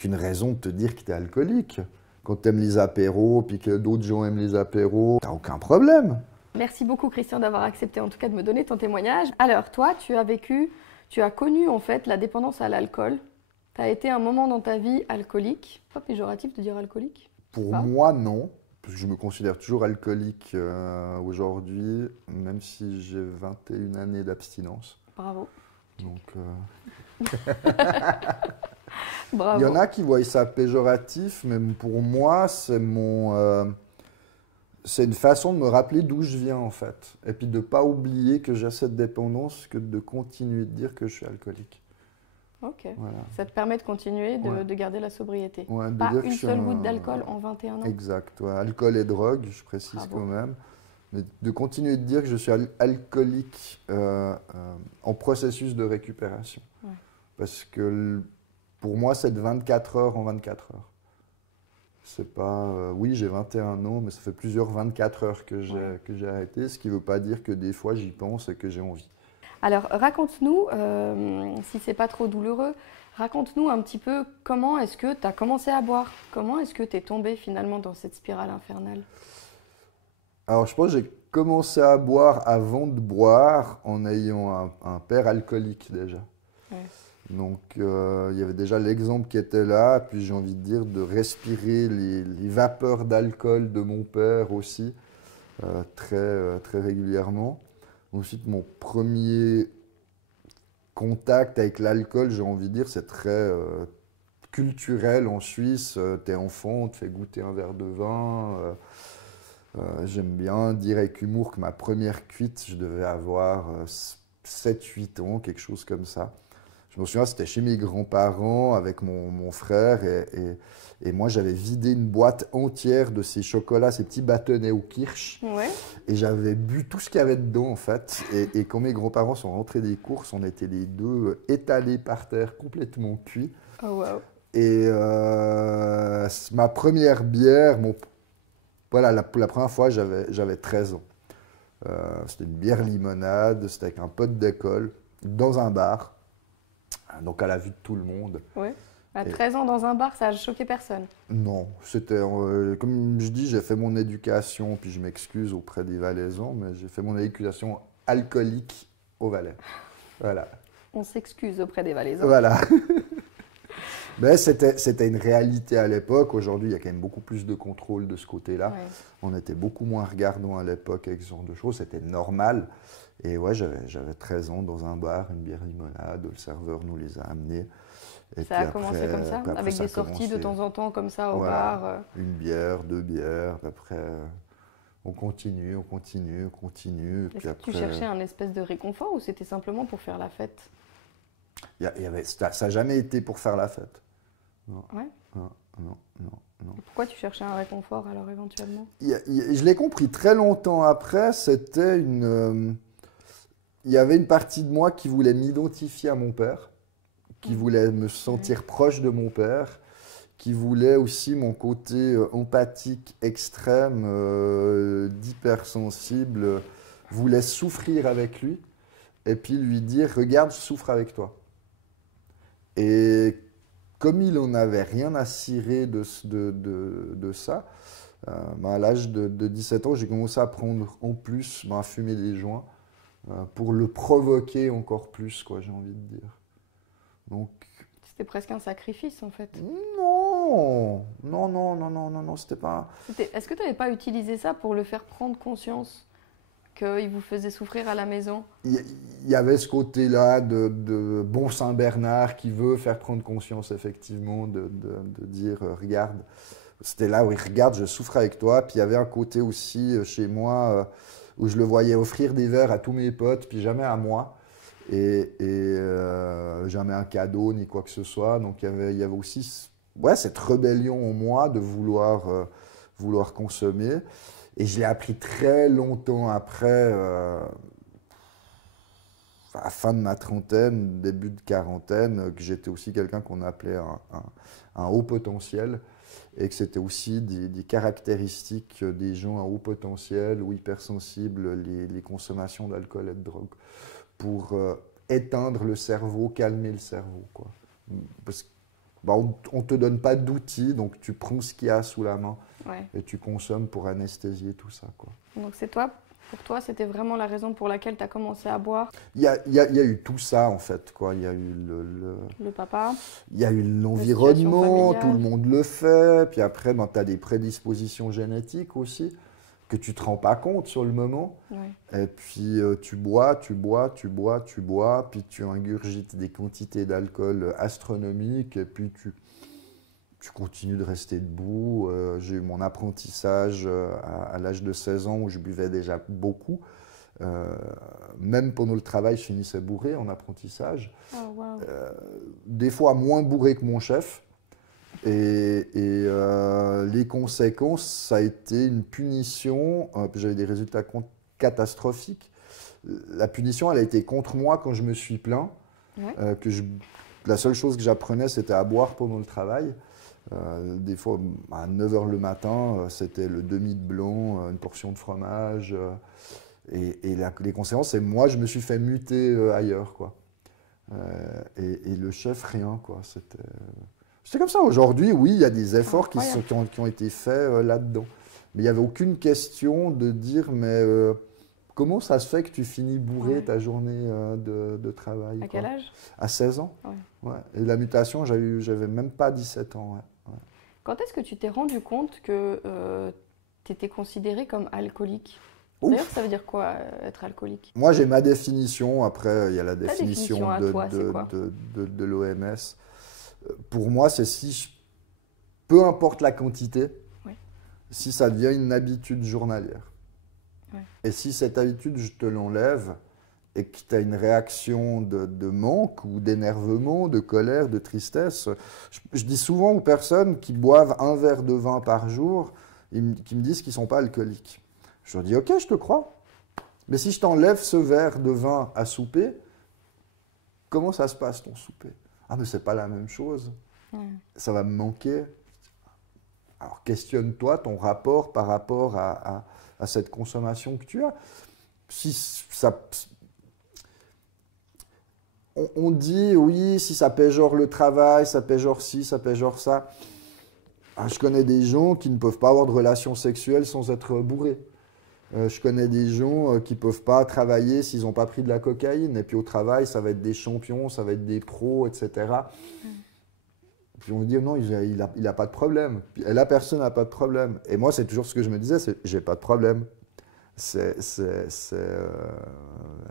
aucune raison de te dire que tu es alcoolique. Quand tu aimes les apéros, puis que d'autres gens aiment les apéros, tu n'as aucun problème. Merci beaucoup Christian d'avoir accepté en tout cas de me donner ton témoignage. Alors toi, tu as connu en fait la dépendance à l'alcool. Tu as été un moment dans ta vie alcoolique. Pas péjoratif de dire alcoolique? Pour moi, non. Parce que je me considère toujours alcoolique aujourd'hui, même si j'ai 21 années d'abstinence. Bravo. Donc, Bravo. il y en a qui voient ça péjoratif, mais pour moi, c'est une façon de me rappeler d'où je viens en fait. Et puis de ne pas oublier que j'ai cette dépendance, que de continuer de dire que je suis alcoolique. Ok. Voilà. Ça te permet de continuer, Ouais. de garder la sobriété. Ouais, de Pas dire que une je suis seule goutte d'alcool en 21 ans. Exact. Ouais. Alcool et drogue, je précise Bravo. quand même. Mais de continuer de dire que je suis alcoolique en processus de récupération. Ouais. Parce que pour moi, c'est de 24 heures en 24 heures. C'est pas... oui, j'ai 21 ans, mais ça fait plusieurs 24 heures que j'ai arrêté, ce qui ne veut pas dire que des fois j'y pense et que j'ai envie. Alors raconte-nous, si c'est pas trop douloureux, raconte-nous un petit peu comment est-ce que tu as commencé à boire? Comment est-ce que tu es tombé finalement dans cette spirale infernale? Alors, je pense que j'ai commencé à boire avant de boire en ayant un père alcoolique déjà. Ouais. Donc, il y avait déjà l'exemple qui était là, puis j'ai envie de dire de respirer les vapeurs d'alcool de mon père aussi, très régulièrement. Ensuite, mon premier contact avec l'alcool, j'ai envie de dire, c'est très culturel en Suisse. T'es enfant, on te fait goûter un verre de vin. J'aime bien dire avec humour que ma première cuite, je devais avoir 7-8 ans, quelque chose comme ça. Je me souviens, c'était chez mes grands-parents avec mon frère et moi, j'avais vidé une boîte entière de ces chocolats, ces petits bâtonnets aux kirsch. Ouais. Et j'avais bu tout ce qu'il y avait dedans, en fait. Et quand mes grands-parents sont rentrés des courses, on était les deux étalés par terre, complètement cuits. Oh wow. Et ma première bière, voilà, pour la première fois, j'avais 13 ans. C'était une bière limonade, c'était avec un pote d'école, dans un bar, donc à la vue de tout le monde. Ouais. À 13 ans dans un bar, ça a choqué personne. Non, c'était, comme je dis, j'ai fait mon éducation, puis je m'excuse auprès des Valaisans, mais j'ai fait mon éducation alcoolique au Valais. Voilà. On s'excuse auprès des Valaisans. Voilà. Mais c'était une réalité à l'époque. Aujourd'hui, il y a quand même beaucoup plus de contrôle de ce côté-là. Ouais. On était beaucoup moins regardants à l'époque avec ce genre de choses. C'était normal. Et ouais, j'avais 13 ans dans un bar, une bière limonade. Le serveur nous les a amenés. Et Ça a commencé comme ça, avec des sorties de temps en temps comme ça au bar. Une bière, 2 bières. Après, on continue. Est-ce que tu cherchais un espèce de réconfort ou c'était simplement pour faire la fête? Ça n'a jamais été pour faire la fête. Non. Ouais. Non. Et pourquoi tu cherchais un réconfort alors éventuellement? Je l'ai compris très longtemps après, il y avait une partie de moi qui voulait m'identifier à mon père, qui voulait me sentir proche de mon père, qui voulait aussi mon côté empathique extrême, d'hypersensible, voulait souffrir avec lui, et puis lui dire, regarde, je souffre avec toi. Et comme il n'en avait rien à cirer de ça, à l'âge de 17 ans, j'ai commencé à prendre en plus, à fumer des joints, pour le provoquer encore plus, quoi, j'ai envie de dire. Donc, c'était presque un sacrifice en fait. Non, c'était pas... Est-ce que tu n'avais pas utilisé ça pour le faire prendre conscience qu'il vous faisait souffrir à la maison? Il y avait ce côté-là de bon Saint-Bernard qui veut faire prendre conscience, effectivement, de dire regarde, c'était là où il regarde, je souffre avec toi. Puis il y avait un côté aussi chez moi où je le voyais offrir des verres à tous mes potes, puis jamais à moi. Et jamais un cadeau ni quoi que ce soit. Donc il y avait aussi cette rébellion en moi de vouloir consommer. Et je l'ai appris très longtemps après, à la fin de ma trentaine, début de quarantaine, que j'étais aussi quelqu'un qu'on appelait un haut potentiel et que c'était aussi des caractéristiques des gens à haut potentiel ou hypersensibles, les consommations d'alcool et de drogue, pour éteindre le cerveau, calmer le cerveau, quoi. Parce que bah, on ne te donne pas d'outils, donc tu prends ce qu'il y a sous la main Ouais. et tu consommes pour anesthésier tout ça, quoi. Donc c'est toi, pour toi, c'était vraiment la raison pour laquelle tu as commencé à boire. Il y a eu tout ça, en fait, quoi. Il y a eu Le papa, il y a eu la situation l'environnement, tout familiale. le monde le fait. Puis après, ben, tu as des prédispositions génétiques aussi, que tu ne te rends pas compte sur le moment. Ouais. Et puis tu bois, tu bois, tu bois, tu bois, puis tu ingurgites des quantités d'alcool astronomiques, et puis tu continues de rester debout. J'ai eu mon apprentissage à l'âge de 16 ans où je buvais déjà beaucoup. Euh, Même pendant le travail, je finissais bourré en apprentissage. Oh, wow. Des fois moins bourré que mon chef. Et les conséquences, ça a été une punition. J'avais des résultats catastrophiques. La punition, elle a été contre moi quand je me suis plaint. Ouais. La seule chose que j'apprenais, c'était à boire pendant le travail. Des fois, à 9 h le matin, c'était le demi de blanc, une portion de fromage. Les conséquences, c'est moi, je me suis fait muter ailleurs, quoi. Et le chef, rien, quoi. C'était comme ça. Aujourd'hui, oui, il y a des efforts qui ont été faits là-dedans. Mais il n'y avait aucune question de dire, mais comment ça se fait que tu finis bourré ta journée de travail? À quel âge? À 16 ans. Ouais. Ouais. Et la mutation, j'avais même pas 17 ans. Ouais. Quand est-ce que tu t'es rendu compte que tu étais considéré comme alcoolique? Ouf. D'ailleurs, ça veut dire quoi, être alcoolique? Moi, j'ai ma définition. Après, il y a la définition à toi, c'est quoi? de l'OMS. Pour moi, c'est peu importe la quantité, si ça devient une habitude journalière. Ouais. Et si cette habitude, je te l'enlève et que tu as une réaction de manque ou d'énervement, de colère, de tristesse, je dis souvent aux personnes qui boivent un verre de vin par jour, qui me disent qu'ils ne sont pas alcooliques. Je leur dis, ok, je te crois. Mais si je t'enlève ce verre de vin à souper, comment ça se passe ton souper? Ah, mais c'est pas la même chose. Ça va me manquer. Alors, questionne-toi ton rapport par rapport à cette consommation que tu as. Si ça, on dit, oui, si ça péjore le travail, ça péjore ci, ça péjore ça. Ah, je connais des gens qui ne peuvent pas avoir de relations sexuelles sans être bourrés. Je connais des gens qui ne peuvent pas travailler s'ils n'ont pas pris de la cocaïne. Et puis au travail, ça va être des champions, ça va être des pros, etc. Puis on me dit, non, il n'a pas de problème. Et la personne n'a pas de problème. Et moi, c'est toujours ce que je me disais, c'est, j'ai pas de problème. C'est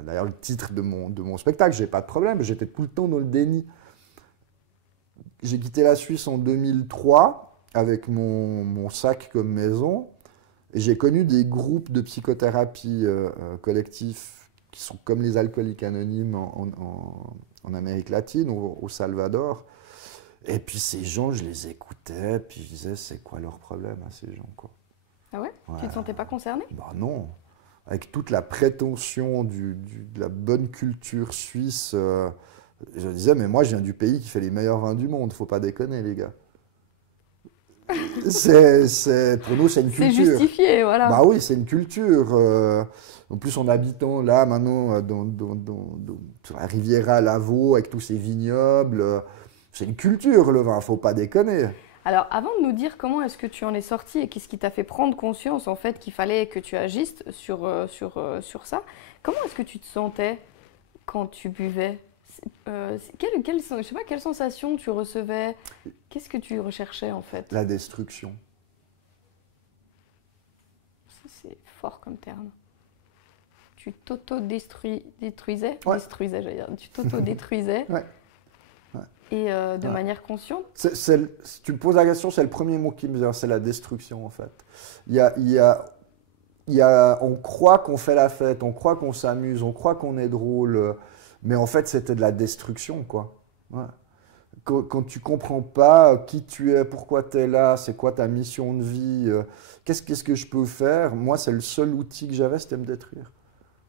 d'ailleurs le titre de mon spectacle, j'ai pas de problème. J'étais tout le temps dans le déni. J'ai quitté la Suisse en 2003 avec mon sac comme maison. Et j'ai connu des groupes de psychothérapie collectifs qui sont comme les alcooliques anonymes en Amérique latine, au Salvador. Et puis ces gens, je les écoutais, puis je disais, c'est quoi leur problème à ces gens, quoi. Ah ouais? Tu ne te sentais pas concerné? Bah non. Avec toute la prétention de la bonne culture suisse, je disais, mais moi je viens du pays qui fait les meilleurs vins du monde, faut pas déconner les gars. Pour nous, c'est une culture. C'est justifié, voilà. Bah oui, c'est une culture. En plus, en habitant là, maintenant, sur la Riviera Lavaux, avec tous ces vignobles, c'est une culture, le vin, faut pas déconner. Alors, avant de nous dire comment est-ce que tu en es sorti et qu'est-ce qui t'a fait prendre conscience, en fait, qu'il fallait que tu agisses sur ça, comment est-ce que tu te sentais quand tu buvais? Je sais pas, quelle sensation tu recevais? Qu'est-ce que tu recherchais en fait? La destruction. Ça, c'est fort comme terme. Tu t'auto-détruisais? Ouais. Détruisais, j'allais dire. Tu t'auto-détruisais. Ouais. Et de manière consciente? Si tu me poses la question, c'est le premier mot qui me vient, c'est la destruction en fait. On croit qu'on fait la fête, on croit qu'on s'amuse, on croit qu'on est drôle, mais en fait c'était de la destruction, quoi. Ouais. Quand tu comprends pas qui tu es, pourquoi tu es là, c'est quoi ta mission de vie, qu'est-ce que je peux faire, moi c'est le seul outil que j'avais, c'était me détruire.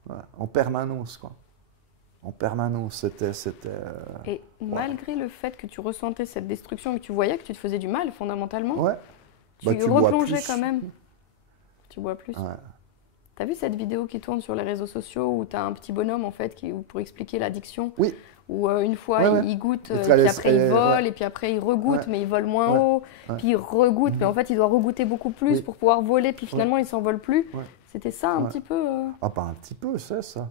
Ouais. En permanence, quoi. En permanence, c'était Et malgré le fait que tu ressentais cette destruction, que tu voyais que tu te faisais du mal fondamentalement, ouais. tu replongeais quand même. Tu bois plus. Ouais. T'as vu cette vidéo qui tourne sur les réseaux sociaux où t'as un petit bonhomme en fait pour expliquer l'addiction? Oui. Où une fois il goûte, puis après il vole, et puis après il regoute, mais il vole moins haut, puis il regoute, mais en fait il doit regoûter beaucoup plus pour pouvoir voler, puis finalement il s'envole plus. C'était ça un petit peu Ah, pas un petit peu, c'est ça.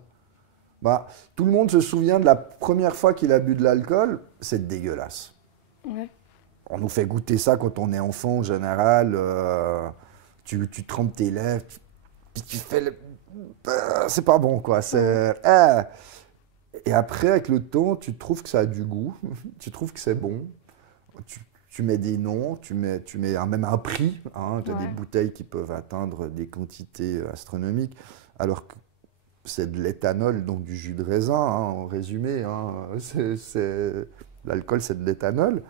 Bah, tout le monde se souvient de la première fois qu'il a bu de l'alcool, c'est dégueulasse. Ouais. On nous fait goûter ça quand on est enfant en général. Tu trempes tes lèvres, puis tu fais le... c'est pas bon, quoi. Et après, avec le temps, tu trouves que ça a du goût, tu trouves que c'est bon. Tu mets des noms, tu mets même un prix. Hein, tu as des bouteilles qui peuvent atteindre des quantités astronomiques, alors que c'est de l'éthanol, donc du jus de raisin, hein, en résumé. Hein, l'alcool, c'est de l'éthanol.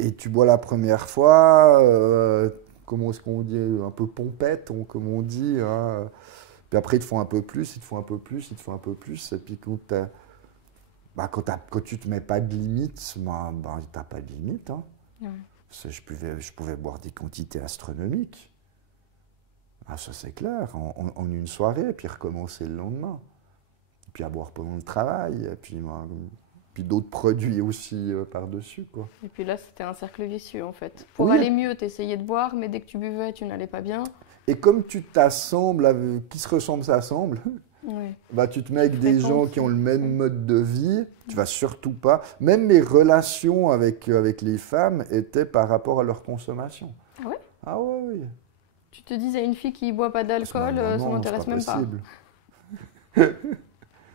Et tu bois la première fois, comment est-ce qu'on dit, un peu pompette, comme on dit. Hein. Puis après, ils te font un peu plus, ils te font un peu plus, ils te font un peu plus. Et puis quand tu te mets pas de limite, tu n'as pas de limite. Hein. Ouais. Je pouvais boire des quantités astronomiques. Ah, ça, c'est clair, en une soirée, puis recommencer le lendemain. Puis à boire pendant le travail, et puis d'autres produits aussi par-dessus, quoi. Et puis là, c'était un cercle vicieux, en fait. Pour aller mieux, tu essayais de boire, mais dès que tu buvais, tu n'allais pas bien. Et comme tu t'assembles, qui se ressemble s'assemble, tu te mets avec des gens qui ont le même mode de vie, tu vas surtout pas... Même mes relations avec les femmes étaient par rapport à leur consommation. Ah ouais? Ah ouais, oui. Tu te disais, une fille qui ne boit pas d'alcool, ça m'intéresse même pas.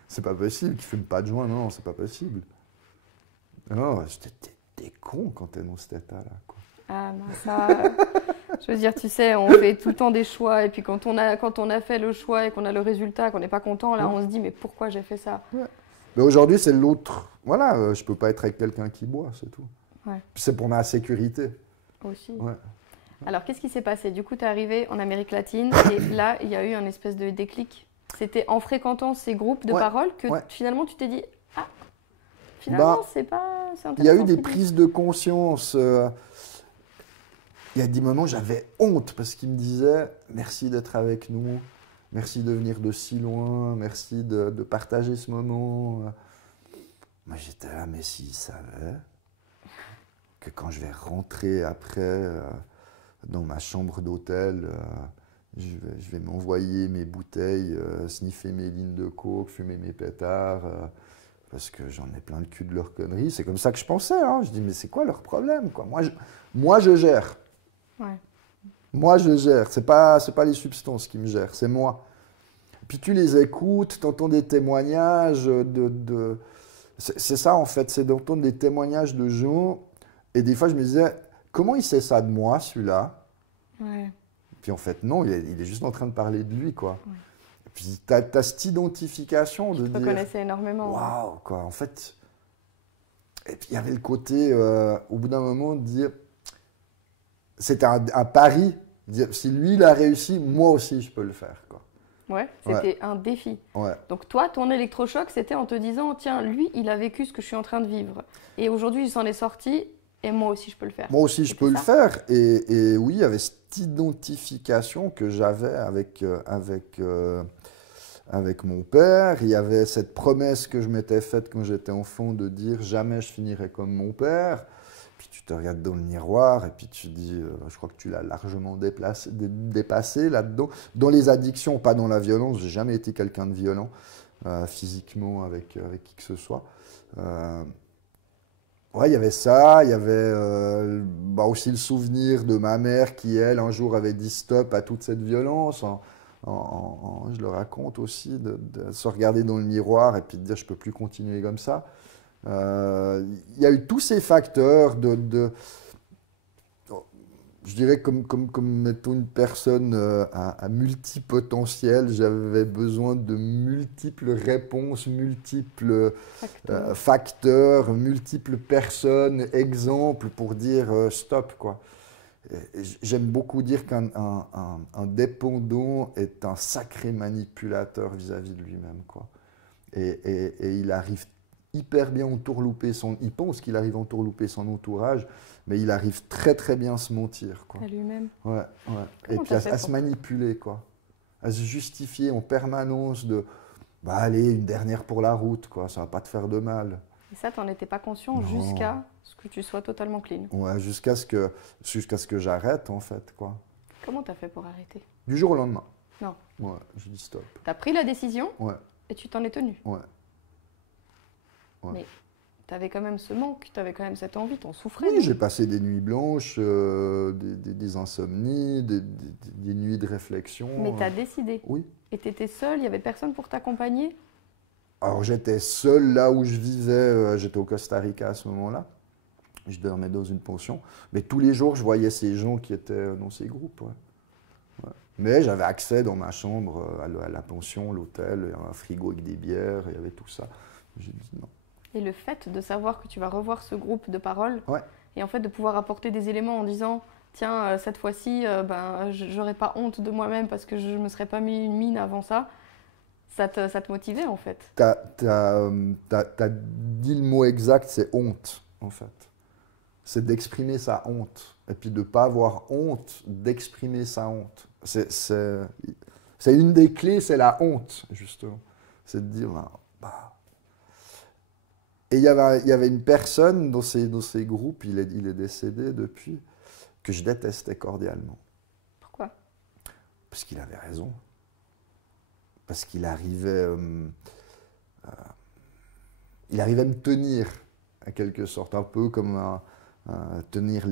C'est pas possible, qui fume pas de joint, non, c'est pas possible. Non, t'es con quand t'es dans cet état-là, quoi. Ah non, ça... je veux dire, tu sais, on fait tout le temps des choix, et puis quand on a fait le choix et qu'on a le résultat, qu'on n'est pas content, là, on se dit, mais pourquoi j'ai fait ça? Mais aujourd'hui, c'est l'autre. Voilà, je peux pas être avec quelqu'un qui boit, c'est tout. Ouais. C'est pour ma sécurité. Aussi. Ouais. Alors, qu'est-ce qui s'est passé? Du coup, tu es arrivé en Amérique latine, et là, il y a eu un espèce de déclic. C'était en fréquentant ces groupes de parole que finalement, tu t'es dit, ah, finalement, c'est intéressant. Il y a eu des prises de conscience. Il y a des moments où j'avais honte parce qu'ils me disaient merci d'être avec nous, merci de venir de si loin, merci de partager ce moment. Moi j'étais là, mais s'ils savaient que quand je vais rentrer après dans ma chambre d'hôtel, je vais m'envoyer mes bouteilles, sniffer mes lignes de coke, fumer mes pétards, parce que j'en ai plein le cul de leurs conneries. C'est comme ça que je pensais. Hein. Je dis, mais c'est quoi leur problème, quoi? Moi, je gère. Ouais. Moi, je gère. C'est pas les substances qui me gèrent, c'est moi. Puis tu les écoutes, tu entends des témoignages C'est ça, en fait, c'est d'entendre des témoignages de gens. Et des fois, je me disais, comment il sait ça de moi, celui-là? Ouais. Puis en fait, non, il est juste en train de parler de lui, quoi. Ouais. Et puis tu as cette identification de dire... Je te connaissais énormément. Waouh, quoi. En fait... Et puis il y avait le côté, au bout d'un moment, de dire... C'était un pari. Dire, si lui, il a réussi, moi aussi, je peux le faire, quoi. Ouais, c'était un défi. Ouais. Donc toi, ton électrochoc, c'était en te disant, tiens, lui, il a vécu ce que je suis en train de vivre. Et aujourd'hui, il s'en est sorti, et moi aussi, je peux le faire. Moi aussi, je peux le faire. Et oui, il y avait cette identification que j'avais avec mon père. Il y avait cette promesse que je m'étais faite quand j'étais enfant de dire, jamais je finirai comme mon père. Puis tu te regardes dans le miroir et puis tu dis, je crois que tu l'as largement dépassé là-dedans. Dans les addictions, pas dans la violence. J'ai jamais été quelqu'un de violent physiquement avec qui que ce soit. Ouais, il y avait ça. Il y avait aussi le souvenir de ma mère qui, elle, un jour avait dit stop à toute cette violence. Je le raconte aussi, de se regarder dans le miroir et puis de dire je peux plus continuer comme ça. Il y a eu tous ces facteurs je dirais comme mettons une personne à multipotentiel, j'avais besoin de multiples réponses, multiples facteurs, multiples personnes, exemples pour dire stop, quoi. J'aime beaucoup dire qu'un dépendant est un sacré manipulateur vis-à-vis de lui-même, quoi. Et il arrive hyper bien entourlouper il pense qu'il arrive à entourlouper son entourage, mais il arrive très très bien à se mentir, quoi. À lui-même. Ouais, ouais. Et Comment puis t'as fait à se manipuler, quoi. À se justifier en permanence de, bah allez, une dernière pour la route, quoi, ça va pas te faire de mal. Et ça, t'en étais pas conscient Non. jusqu'à ce que tu sois totalement clean. Ouais, jusqu'à ce que j'arrête, en fait, quoi. Comment t'as fait pour arrêter? Du jour au lendemain. Non. Ouais, je dis stop. T'as pris la décision Ouais, et tu t'en es tenu. ouais. Ouais. Mais t'avais quand même ce manque, t'avais quand même cette envie, t'en souffrais. Oui, non? j'ai passé des nuits blanches, des insomnies, des nuits de réflexion. Mais t'as décidé. Oui. Et t'étais seule, il y avait personne pour t'accompagner. Alors j'étais seul là où je vivais, j'étais au Costa Rica à ce moment-là. Je dormais dans une pension. Mais tous les jours, je voyais ces gens qui étaient dans ces groupes. Ouais. Ouais. Mais j'avais accès dans ma chambre à la pension, l'hôtel, il y avait un frigo avec des bières, il y avait tout ça. J'ai dit non. Et le fait de savoir que tu vas revoir ce groupe de paroles, Ouais. et en fait de pouvoir apporter des éléments en disant, tiens, cette fois-ci, j'aurais pas honte de moi-même parce que je me serais pas mis une mine avant ça, ça te motivait en fait. T'as dit le mot exact, c'est honte, en fait. C'est d'exprimer sa honte. Et puis de ne pas avoir honte d'exprimer sa honte. C'est une des clés, c'est la honte, justement. C'est de dire, bah. Et il y avait une personne dans ces groupes, il est décédé depuis, que je détestais cordialement. Pourquoi? Parce qu'il avait raison. Parce qu'il arrivait à me tenir, en quelque sorte, un peu comme tenir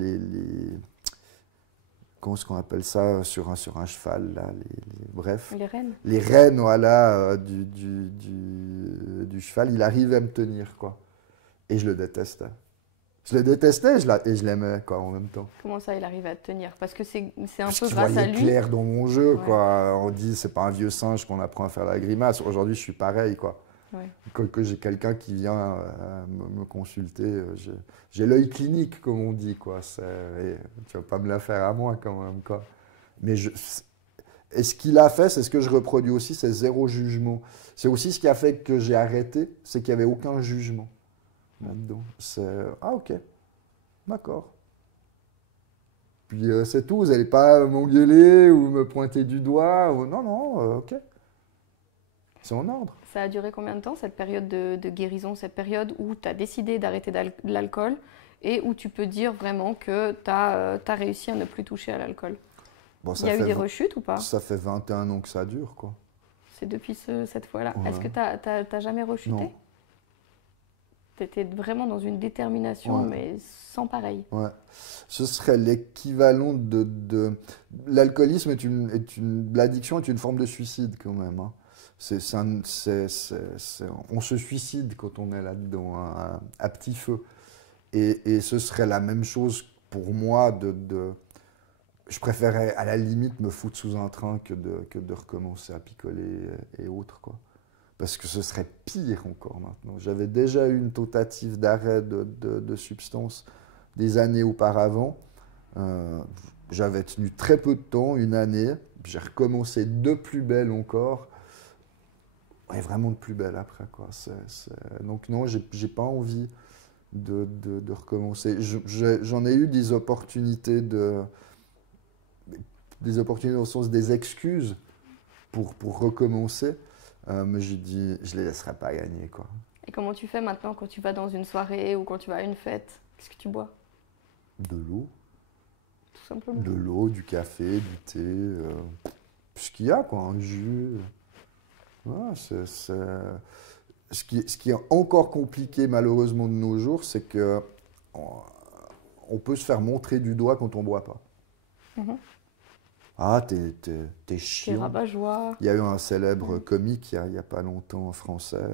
comment est-ce qu'on appelle ça sur un cheval, là, bref. Les reines. Les rênes, voilà, du cheval, il arrivait à me tenir, quoi. Et je le détestais. Je le détestais et je l'aimais, quoi, en même temps. Comment ça, il arrive à te tenir? Parce que c'est un Parce peu qu'il grâce à voyait lui. clair dans mon jeu, Ouais. quoi. On dit, c'est pas un vieux singe qu'on apprend à faire la grimace. Aujourd'hui, je suis pareil, quoi. Ouais. Que j'ai quelqu'un qui vient me consulter, j'ai l'œil clinique, comme on dit, quoi. Et tu vas pas me la faire à moi, quand même, quoi. Mais et ce qu'il a fait, c'est ce que je reproduis aussi, c'est zéro jugement. C'est aussi ce qui a fait que j'ai arrêté, c'est qu'il n'y avait aucun jugement là-dedans. Ah, ok, d'accord. Puis c'est tout, vous n'allez pas m'engueuler ou me pointer du doigt. Non, non, ok. C'est en ordre. Ça a duré combien de temps, cette période de guérison, cette période où tu as décidé d'arrêter l'alcool et où tu peux dire vraiment que tu as réussi à ne plus toucher à l'alcool? Bon, Il y a eu des rechutes ou pas? Ça fait 21 ans que ça dure, quoi. C'est depuis cette fois-là. Ouais. Est-ce que t'as jamais rechuté? Non. Tu étais vraiment dans une détermination, Ouais. mais sans pareil. Ouais. Ce serait l'équivalent l'alcoolisme l'addiction est une forme de suicide, quand même, hein. On se suicide quand on est là-dedans, hein, à petit feu. Et ce serait la même chose pour moi je préférais à la limite me foutre sous un train que de recommencer à picoler et autres, quoi. Parce que ce serait pire encore maintenant. J'avais déjà eu une tentative d'arrêt de substance des années auparavant. J'avais tenu très peu de temps, une année. J'ai recommencé de plus belle encore. Ouais, vraiment de plus belle après, quoi. Donc non, j'ai pas envie de recommencer. J'en ai eu des opportunités au sens des excuses pour recommencer. Mais j'ai dit, je les laisserai pas gagner, quoi. Et comment tu fais maintenant quand tu vas dans une soirée ou quand tu vas à une fête? Qu'est-ce que tu bois? De l'eau. Tout simplement. De l'eau, du café, du thé, ce qu'il y a, quoi, un jus. Ouais, ce qui est encore compliqué, malheureusement, de nos jours, c'est que on peut se faire montrer du doigt quand on ne boit pas. Mhm. Ah, t'es T'es chiant. rabat-joie. Il y a eu un célèbre comique, il y a pas longtemps, en français,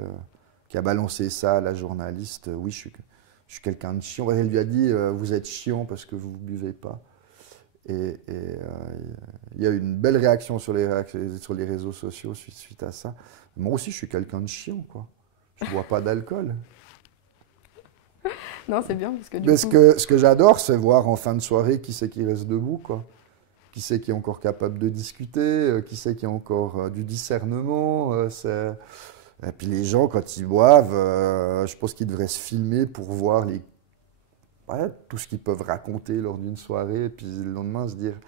qui a balancé ça à la journaliste. Oui, je suis quelqu'un de chiant. Elle lui a dit, vous êtes chiant parce que vous ne buvez pas. Et il y a eu une belle réaction sur les réseaux sociaux suite à ça. Moi aussi, je suis quelqu'un de chiant, quoi. Je ne bois pas d'alcool. Non, c'est bien parce que Mais ce que j'adore, c'est voir en fin de soirée qui c'est qui reste debout, quoi. Qui c'est qui est encore capable de discuter, qui c'est qui a encore du discernement. Et puis les gens, quand ils boivent, je pense qu'ils devraient se filmer pour voir tout ce qu'ils peuvent raconter lors d'une soirée, et puis le lendemain se dire,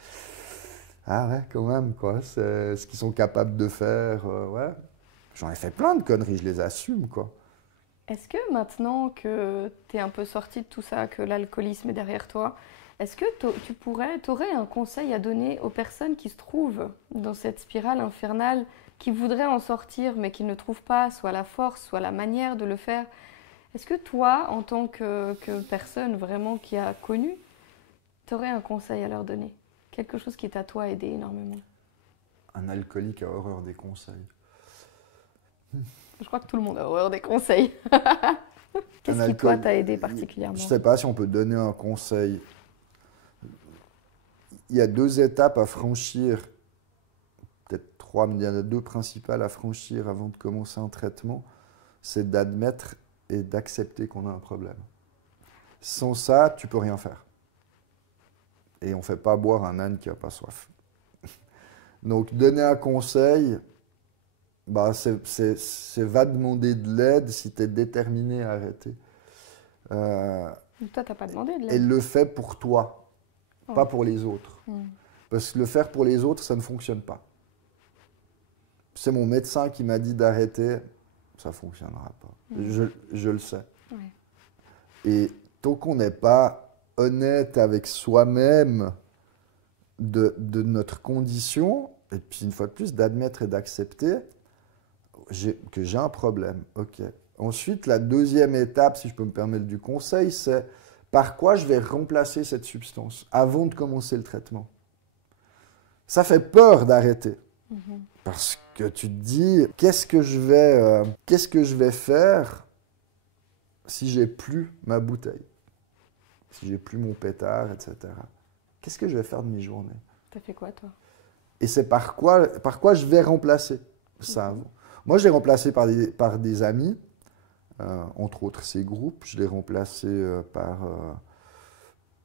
ah ouais, quand même, quoi, c'est ce qu'ils sont capables de faire, ouais. J'en ai fait plein de conneries, je les assume, quoi. Est-ce que maintenant que tu es un peu sorti de tout ça, que l'alcoolisme est derrière toi, est-ce que tu aurais un conseil à donner aux personnes qui se trouvent dans cette spirale infernale, qui voudraient en sortir mais qui ne trouvent pas soit la force, soit la manière de le faire? Est-ce que toi, en tant que personne vraiment qui a connu, tu aurais un conseil à leur donner? Quelque chose qui t'a toi aidé énormément? Un alcoolique a horreur des conseils. Je crois que tout le monde a horreur des conseils. Qu'est-ce qui toi t'a aidé particulièrement? Je ne sais pas si on peut donner un conseil. Il y a 2 étapes à franchir, peut-être 3, mais il y en a 2 principales à franchir avant de commencer un traitement. C'est d'admettre et d'accepter qu'on a un problème. Sans ça, tu peux rien faire. Et on ne fait pas boire un âne qui n'a pas soif. Donc, donner un conseil, bah, c'est va demander de l'aide si tu es déterminé à arrêter. Toi, tu n'as pas demandé de Et l'aide. le fait pour toi, Ouais. pas pour les autres. Mm. Parce que le faire pour les autres, ça ne fonctionne pas. C'est mon médecin qui m'a dit d'arrêter, ça ne fonctionnera pas. Je le sais. Ouais. Et tant qu'on n'est pas honnête avec soi-même de notre condition, et puis une fois de plus, d'admettre et d'accepter que j'ai un problème. Ok. Ensuite, la deuxième étape, si je peux me permettre du conseil, c'est par quoi je vais remplacer cette substance avant de commencer le traitement. Ça fait peur d'arrêter. Parce que tu te dis, qu'est-ce que je vais faire si j'ai plus ma bouteille, si j'ai plus mon pétard, etc. Qu'est-ce que je vais faire de mes journées? T'as fait quoi, toi? Et c'est par quoi je vais remplacer ça. Moi, je l'ai remplacé par des amis, entre autres ces groupes. Je l'ai remplacé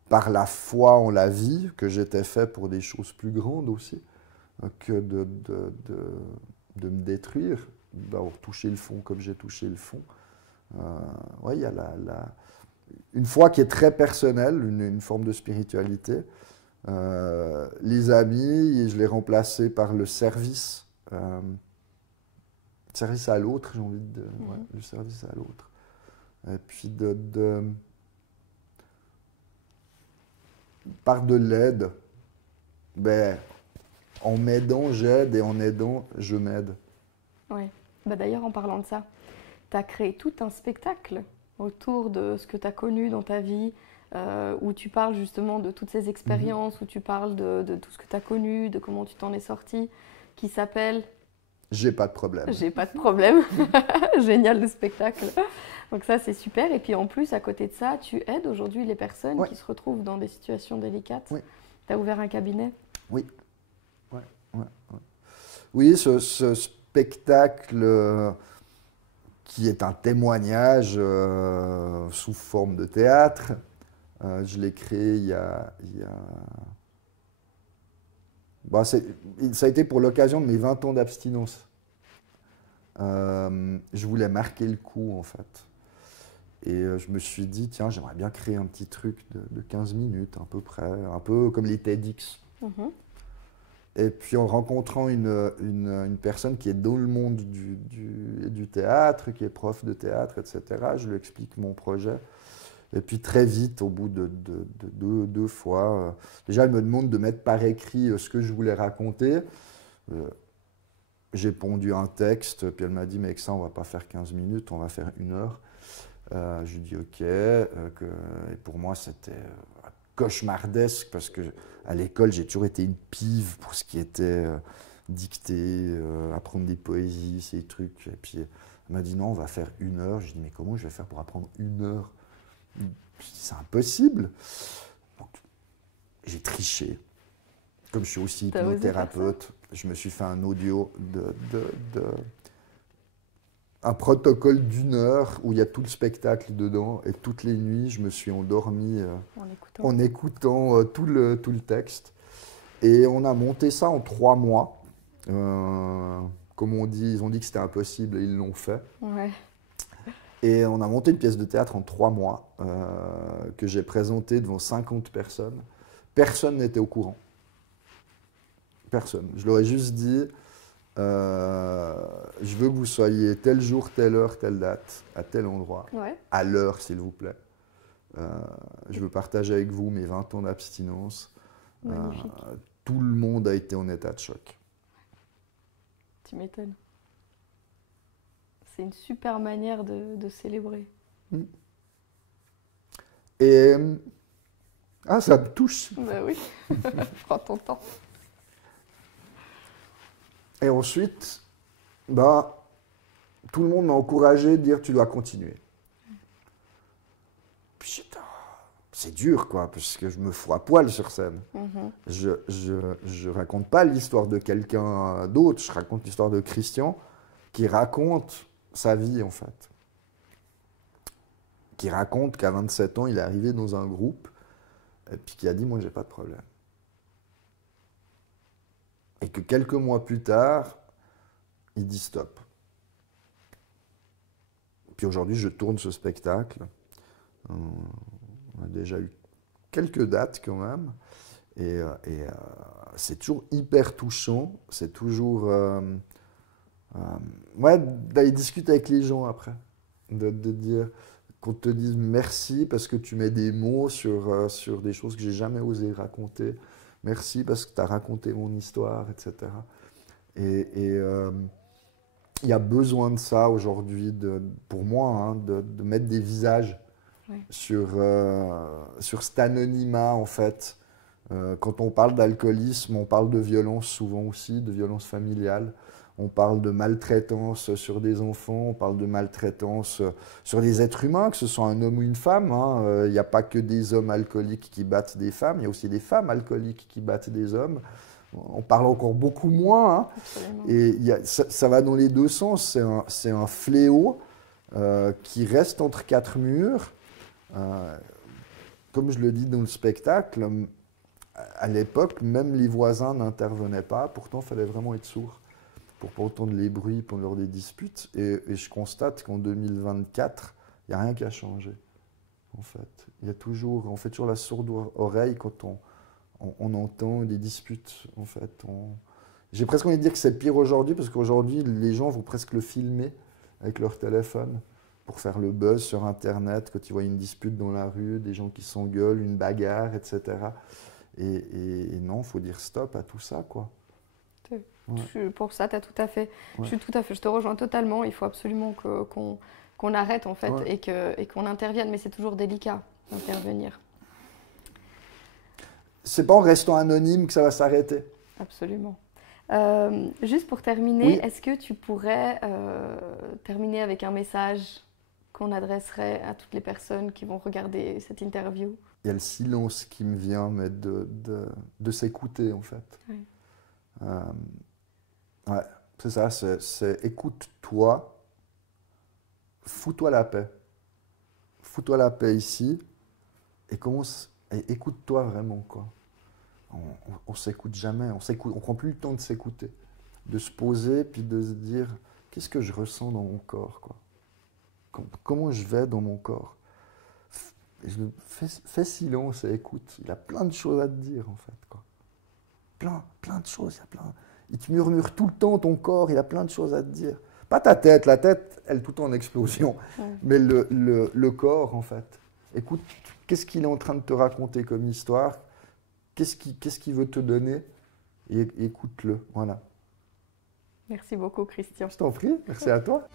par la foi en la vie, que j'étais fait pour des choses plus grandes aussi, que de me détruire, d'avoir touché le fond comme j'ai touché le fond. Ouais, il y a une foi qui est très personnelle, une forme de spiritualité. Les amis, je l'ai remplacé par le service. Service à l'autre, j'ai envie de... Ouais, le service à l'autre. Et puis par de l'aide, ben, en m'aidant, j'aide, et en aidant, je m'aide. Ouais. Bah d'ailleurs, en parlant de ça, tu as créé tout un spectacle autour de ce que tu as connu dans ta vie, où tu parles justement de toutes ces expériences, où tu parles de tout ce que tu as connu, de comment tu t'en es sorti, qui s'appelle J'ai pas de problème. J'ai pas de problème. Génial le spectacle. Donc ça, c'est super. Et puis en plus, à côté de ça, tu aides aujourd'hui les personnes Ouais. qui se retrouvent dans des situations délicates. Oui. Tu as ouvert un cabinet. Oui. Oui, ce spectacle qui est un témoignage sous forme de théâtre, je l'ai créé il y a... Bah, ça a été pour l'occasion de mes 20 ans d'abstinence. Je voulais marquer le coup, en fait. Et je me suis dit, tiens, j'aimerais bien créer un petit truc de 15 minutes, à peu près, un peu comme les TEDx. Et puis en rencontrant une personne qui est dans le monde du théâtre, qui est prof de théâtre, etc., je lui explique mon projet. Et puis très vite, au bout de deux fois, déjà elle me demande de mettre par écrit ce que je voulais raconter. J'ai pondu un texte, puis elle m'a dit, mais avec ça, on ne va pas faire 15 minutes, on va faire 1 heure. Je lui dis ok, et pour moi c'était cauchemardesque parce que à l'école j'ai toujours été une pive pour ce qui était dicter, apprendre des poésies, ces trucs. Et puis elle m'a dit non, on va faire 1 heure. Je dis mais comment je vais faire pour apprendre 1 heure? Je dis c'est impossible. Donc, j'ai triché. Comme je suis aussi hypnothérapeute, je me suis fait un audio un protocole d'1 heure où il y a tout le spectacle dedans, et toutes les nuits, je me suis endormi en écoutant tout le texte. Et on a monté ça en 3 mois, comme on dit, ils ont dit que c'était impossible et ils l'ont fait. Ouais. Et on a monté une pièce de théâtre en 3 mois que j'ai présentée devant 50 personnes. Personne n'était au courant. Personne. Je leur ai juste dit, je veux que vous soyez tel jour, telle heure, telle date, à tel endroit, Ouais. à l'heure s'il vous plaît. Je veux partager avec vous mes 20 ans d'abstinence. Magnifique. Tout le monde a été en état de choc. Tu m'étonnes. C'est une super manière de célébrer. Et ça me touche. Bah oui, prends ton temps. Et ensuite, tout le monde m'a encouragé de dire tu dois continuer. Putain, c'est dur quoi, parce que je me fous à poil sur scène. Je raconte pas l'histoire de quelqu'un d'autre, je raconte l'histoire de Christian qui raconte sa vie en fait. Qui raconte qu'à 27 ans, il est arrivé dans un groupe et puis qui a dit moi j'ai pas de problème. Et que quelques mois plus tard, il dit stop. Puis aujourd'hui, je tourne ce spectacle. On a déjà eu quelques dates quand même. Et c'est toujours hyper touchant. C'est toujours... d'aller discuter avec les gens après. De dire qu'on te dise merci parce que tu mets des mots sur des choses que j'ai jamais osé raconter. Merci parce que tu as raconté mon histoire, etc. Et il y a besoin de ça aujourd'hui, pour moi, hein, de mettre des visages sur cet anonymat, en fait. Quand on parle d'alcoolisme, on parle de violence souvent aussi, de violence familiale. On parle de maltraitance sur des enfants, on parle de maltraitance sur des êtres humains, que ce soit un homme ou une femme. Il n'y a pas que des hommes alcooliques qui battent des femmes, il y a aussi des femmes alcooliques qui battent des hommes. On parle encore beaucoup moins. Et ça va dans les deux sens. C'est un fléau qui reste entre 4 murs. Comme je le dis dans le spectacle, à l'époque, même les voisins n'intervenaient pas. Pourtant, il fallait vraiment être sourd pour pas entendre les bruits pendant des disputes. Et je constate qu'en 2024, il n'y a rien qui a changé, en fait. On fait toujours la sourde oreille quand on entend des disputes, en fait. J'ai presque envie de dire que c'est pire aujourd'hui, parce qu'aujourd'hui, les gens vont presque le filmer avec leur téléphone pour faire le buzz sur Internet, quand ils voient une dispute dans la rue, des gens qui s'engueulent, une bagarre, etc. Et non, il faut dire stop à tout ça, quoi. Pour ça, tu as tout à fait. Ouais. Je te rejoins totalement. Il faut absolument qu'on arrête en fait et qu'on intervienne, mais c'est toujours délicat d'intervenir. C'est pas en restant anonyme que ça va s'arrêter. Absolument. Juste pour terminer, est-ce que tu pourrais terminer avec un message qu'on adresserait à toutes les personnes qui vont regarder cette interview? Il y a le silence qui me vient, mais de s'écouter en fait. Oui. C'est ça, c'est écoute-toi, fous-toi la paix. Fous-toi la paix ici et écoute-toi vraiment, quoi. On s'écoute jamais, on prend plus le temps de s'écouter, de se poser puis de se dire qu'est-ce que je ressens dans mon corps, quoi. Comment je vais dans mon corps. Fais silence et écoute. Il a plein de choses à te dire, en fait, quoi. Plein de choses, il te murmure tout le temps ton corps, il a plein de choses à te dire. Pas ta tête, la tête, elle est tout le temps en explosion, mais le corps, en fait. Écoute, qu'est-ce qu'il est en train de te raconter comme histoire? Qu'est-ce qu'il veut te donner? Et écoute-le, voilà. Merci beaucoup, Christian. Je t'en prie, merci à toi.